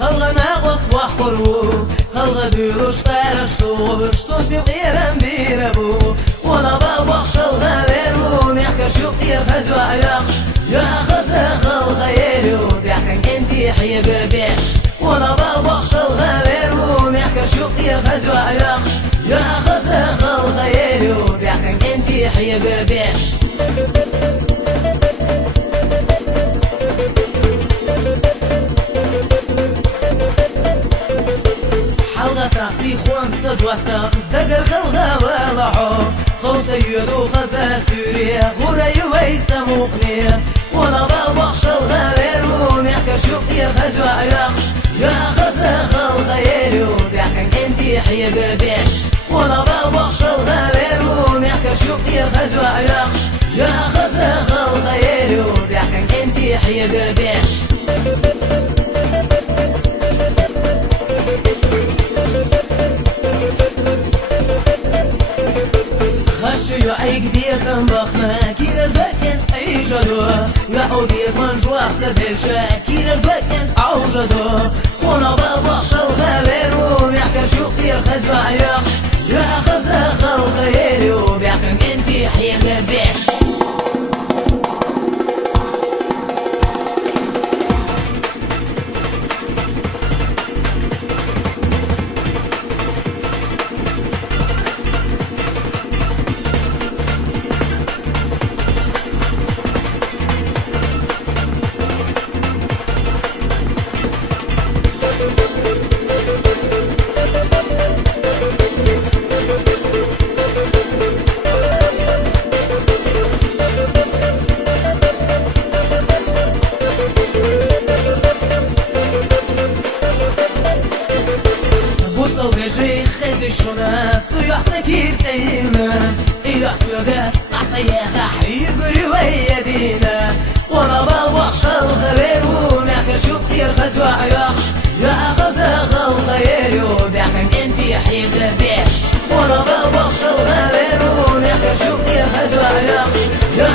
خلنا غص وحقرو خلغ ديوش طيرشتو بشتو سيغيرا بيربو ولا بالبخش الغيرو يحكى شوقي خزوع يقش يا خزا خلغ يلو بيحكن انتي حي ببيش ولا بالبخش الغيرو يحكى شوقي خزوع يقش يا خزا خلغ يلو بيحكن انتي حي ببيش تاسي خوان صدوتا دقر خلغا ولحو خو سيدو خزا سوريا غوري ويسا مقنية ولا بالبخش الغيرون يحكى شوقي خزوا يقش يا خزا خلغا يلو بيحكن انتي حي ببيش ولا بالبخش الغيرون يحكى شوقي خزوا يقش يا خزا خلغا يلو بيحكن انتي حي ببيش يا عيق ديزن بخنا كير البكن عيجدو يا او ديزن جواق تدلشا كير البكن عوجدو ونا بالبخش الغيرون يحكى شوقي الخزوع يقش يا خزا خلق يلو بيحكن انتي حي ببيش وجهي خزي شنا سويح سكير تينا إيح سوغا سعسيها حيقري ويدينا وانا بالبخش الغريرون يحكى شوقي الخزوع يقش يا خزا خلق يلو بيحكن انتي حي ببيش وانا بالبخش الغريرون يحكى شوقي الخزوع يقش يا